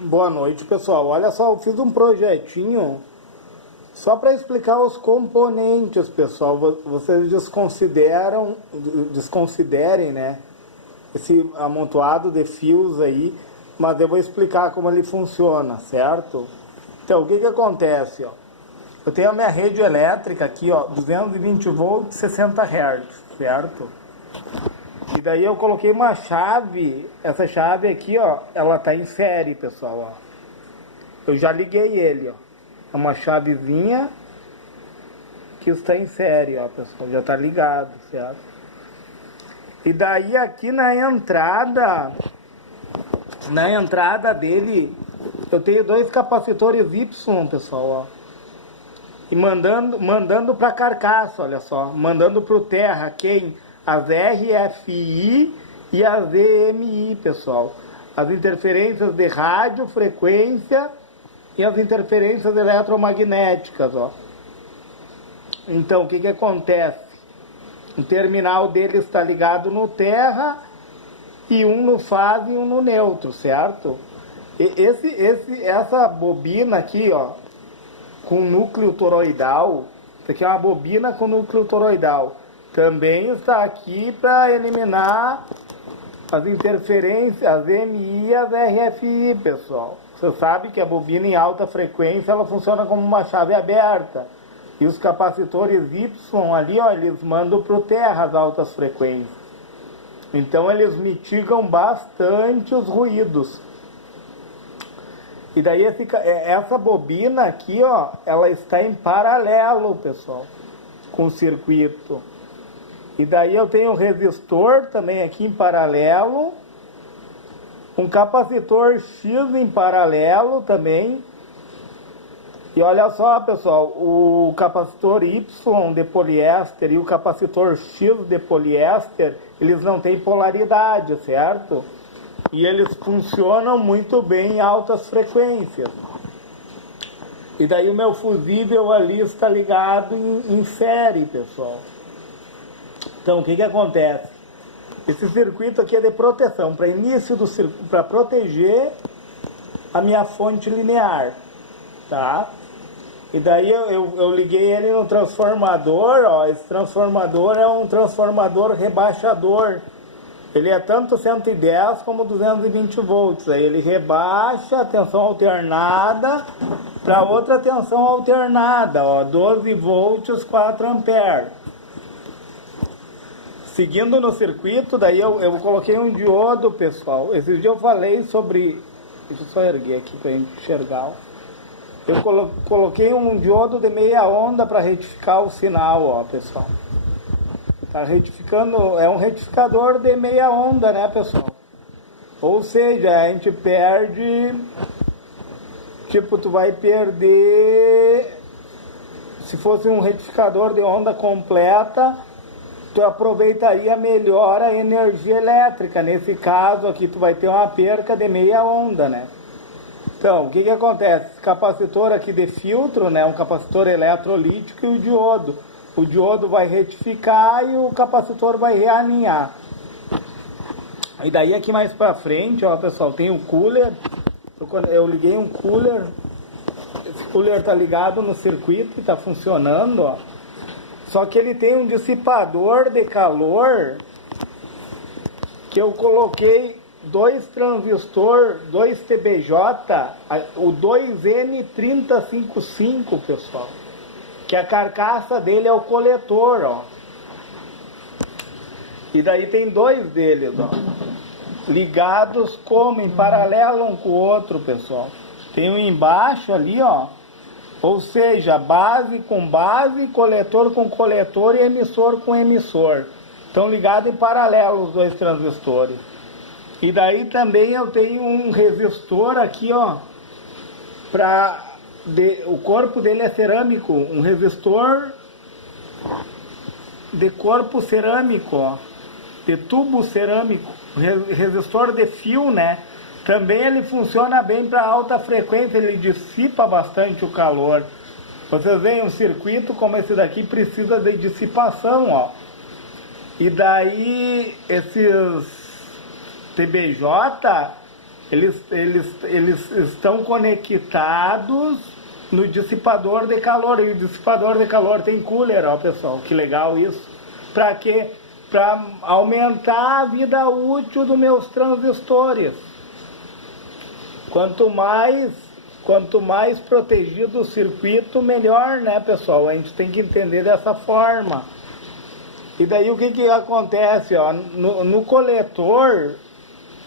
Boa noite, pessoal. Olha só, eu fiz um projetinho só para explicar os componentes, pessoal. Vocês desconsiderem, né, esse amontoado de fios aí, mas eu vou explicar como ele funciona, certo? Então, o que acontece, ó? Eu tenho a minha rede elétrica aqui, ó, 220 volts, 60 Hz, certo? E daí eu coloquei uma chave, essa chave aqui, ó, ela tá em série, pessoal, ó. Eu já liguei ele, ó. É uma chavezinha que está em série, ó, pessoal, já tá ligado, certo? E daí aqui na entrada dele, eu tenho dois capacitores Y, pessoal, ó. E mandando para carcaça, olha só, mandando pro terra quem? As RFI e as EMI, pessoal. As interferências de rádio, frequência e as interferências eletromagnéticas, ó. Então, o que acontece? O terminal dele está ligado no terra e um no fase e um no neutro, certo? Essa bobina aqui, ó, com núcleo toroidal, isso aqui é uma bobina com núcleo toroidal, também está aqui para eliminar as interferências, as MI e as RFI, pessoal. Você sabe que a bobina em alta frequência, ela funciona como uma chave aberta. E os capacitores Y ali, ó, eles mandam para o terra as altas frequências. Então eles mitigam bastante os ruídos. E daí essa bobina aqui, ó, ela está em paralelo, pessoal, com o circuito. E daí eu tenho um resistor também aqui em paralelo, um capacitor X em paralelo também. E olha só, pessoal, o capacitor Y de poliéster e o capacitor X de poliéster, eles não têm polaridade, certo? E eles funcionam muito bem em altas frequências. E daí o meu fusível ali está ligado em série, pessoal. Então, o que acontece? Esse circuito aqui é de proteção, para início do circuito, para proteger a minha fonte linear, tá? E daí eu liguei ele no transformador, ó, esse transformador é um transformador rebaixador. Ele é tanto 110 como 220 volts, aí ele rebaixa a tensão alternada para outra tensão alternada, ó, 12 volts, 4 amperes. Seguindo no circuito, daí eu coloquei um diodo, pessoal. Esses dias eu falei sobre... Deixa eu só erguer aqui para enxergar. Eu coloquei um diodo de meia onda para retificar o sinal, ó, pessoal. Tá retificando, é um retificador de meia onda, né, pessoal? Ou seja, a gente perde... Tipo, tu vai perder... Se fosse um retificador de onda completa, tu aproveitaria melhor a energia elétrica. Nesse caso aqui, tu vai ter uma perca de meia onda, né? Então, o que acontece? Esse capacitor aqui de filtro, né, um capacitor eletrolítico e o diodo. O diodo vai retificar e o capacitor vai realinhar. E daí aqui mais pra frente, ó, pessoal, tem o cooler. Eu liguei um cooler. Esse cooler tá ligado no circuito e tá funcionando, ó. Só que ele tem um dissipador de calor que eu coloquei dois transistor, 2 TBJ, o 2N3055, pessoal. Que a carcaça dele é o coletor, ó. E daí tem dois deles, ó. Ligados como? Em paralelo um com o outro, pessoal. Tem um embaixo ali, ó. Ou seja, base com base, coletor com coletor e emissor com emissor. Estão ligados em paralelo os dois transistores. E daí também eu tenho um resistor aqui, ó. O corpo dele é cerâmico. Um resistor de corpo cerâmico, ó. De tubo cerâmico. Resistor de fio, né? Também ele funciona bem para alta frequência, ele dissipa bastante o calor. Vocês veem, um circuito como esse daqui precisa de dissipação, ó. E daí, esses TBJ, eles estão conectados no dissipador de calor. E o dissipador de calor tem cooler, ó, pessoal. Que legal isso. Para quê? Para aumentar a vida útil dos meus transistores. Quanto mais protegido o circuito, melhor, né, pessoal? A gente tem que entender dessa forma. E daí o que acontece, ó? No coletor,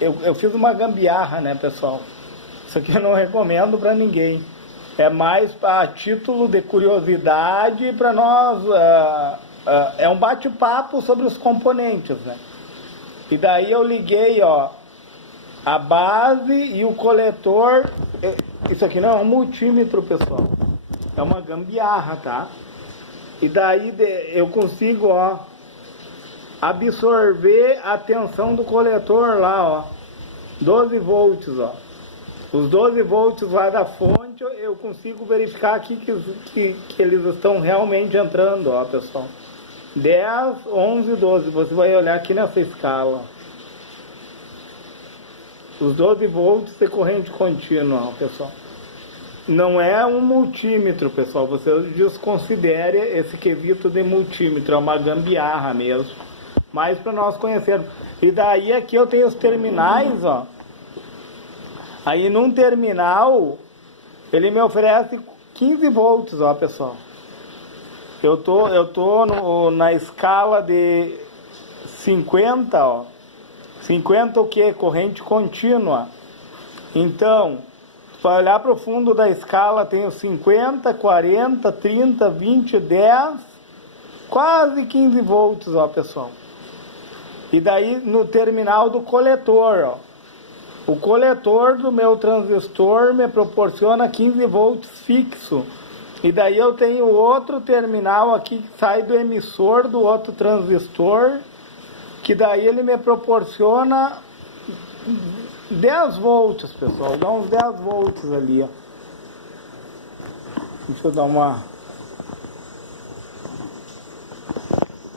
eu fiz uma gambiarra, né, pessoal? Isso aqui eu não recomendo para ninguém. É mais a título de curiosidade para nós. É um bate-papo sobre os componentes, né? E daí eu liguei, ó, a base e o coletor. Isso aqui não é um multímetro, pessoal. É uma gambiarra, tá? E daí eu consigo, ó, absorver a tensão do coletor lá, ó. 12 volts, ó. Os 12 volts lá da fonte, eu consigo verificar aqui que eles estão realmente entrando, ó, pessoal. 10, 11, 12. Você vai olhar aqui nessa escala. Os 12 volts de corrente contínua, ó, pessoal. Não é um multímetro, pessoal. Você desconsidere esse quesito de multímetro. É uma gambiarra mesmo. Mas para nós conhecermos. E daí aqui eu tenho os terminais, ó. Aí num terminal, ele me oferece 15 volts, ó, pessoal. Eu tô na escala de 50, ó. 50 o quê? Corrente contínua. Então, para olhar para o fundo da escala, tem os 50, 40, 30, 20, 10, quase 15 volts, ó, pessoal. E daí no terminal do coletor, ó. O coletor do meu transistor me proporciona 15 volts fixo. E daí eu tenho outro terminal aqui que sai do emissor do outro transistor, que daí ele me proporciona 10 volts, pessoal. Dá uns 10 volts ali, ó. Deixa eu dar uma...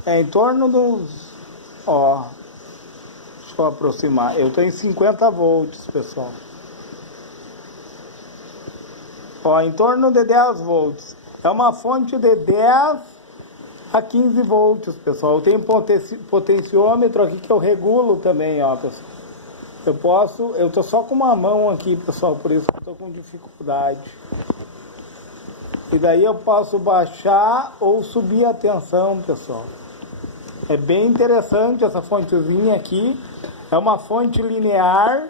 É em torno dos... Ó... Deixa eu aproximar. Eu tenho 50 volts, pessoal. Ó, em torno de 10 volts. É uma fonte de 10 a 15 volts, pessoal. Eu tenho potenciômetro aqui que eu regulo também, ó, pessoal. Eu tô só com uma mão aqui, pessoal, por isso que eu tô com dificuldade. E daí eu posso baixar ou subir a tensão, pessoal. É bem interessante essa fontezinha aqui. É uma fonte linear,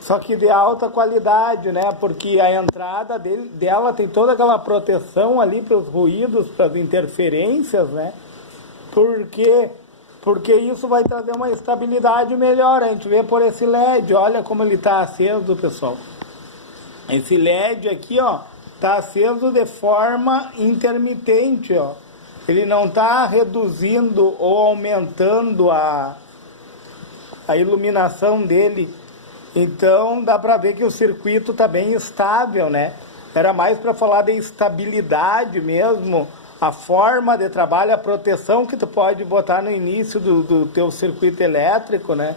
só que de alta qualidade, né? Porque a entrada dela tem toda aquela proteção ali para os ruídos, para as interferências, né? Porque isso vai trazer uma estabilidade melhor. A gente vê por esse LED, olha como ele está aceso, pessoal. Esse LED aqui, ó, está aceso de forma intermitente, ó. Ele não está reduzindo ou aumentando a iluminação dele. Então dá para ver que o circuito está bem estável, né? Era mais para falar de estabilidade mesmo, a forma de trabalho, a proteção que tu pode botar no início do teu circuito elétrico, né?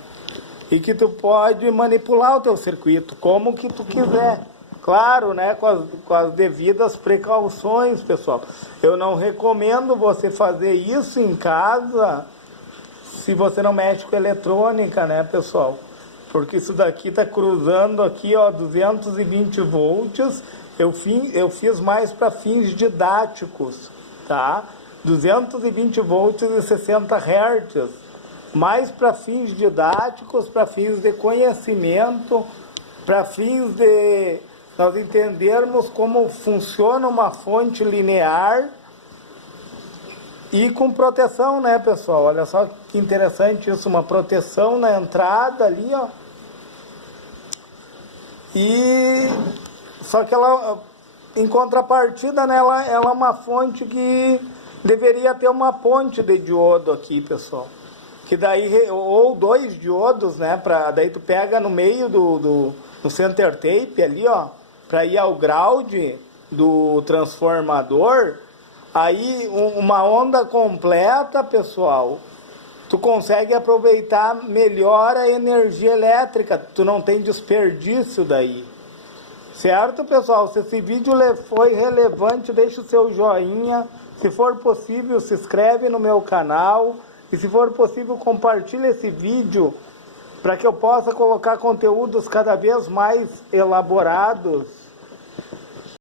E que tu pode manipular o teu circuito como que tu quiser. Claro, né? Com as devidas precauções, pessoal. Eu não recomendo você fazer isso em casa se você não mexe com eletrônica, né, pessoal? Porque isso daqui tá cruzando aqui, ó, 220 volts. Eu fiz mais para fins didáticos, tá? 220 volts e 60 Hz. Mais para fins didáticos, para fins de conhecimento, para fins de nós entendermos como funciona uma fonte linear e com proteção, né, pessoal? Olha só que interessante isso, uma proteção na entrada ali, ó. E só que ela, em contrapartida, né, ela é uma fonte que deveria ter uma ponte de diodo aqui, pessoal. Que daí, ou 2 diodos, né, daí tu pega no meio do center tape ali, ó, para ir ao ground do transformador. Aí uma onda completa, pessoal, tu consegue aproveitar melhor a energia elétrica, tu não tem desperdício daí. Certo, pessoal? Se esse vídeo foi relevante, deixa o seu joinha. Se for possível, se inscreve no meu canal. E se for possível, compartilha esse vídeo para que eu possa colocar conteúdos cada vez mais elaborados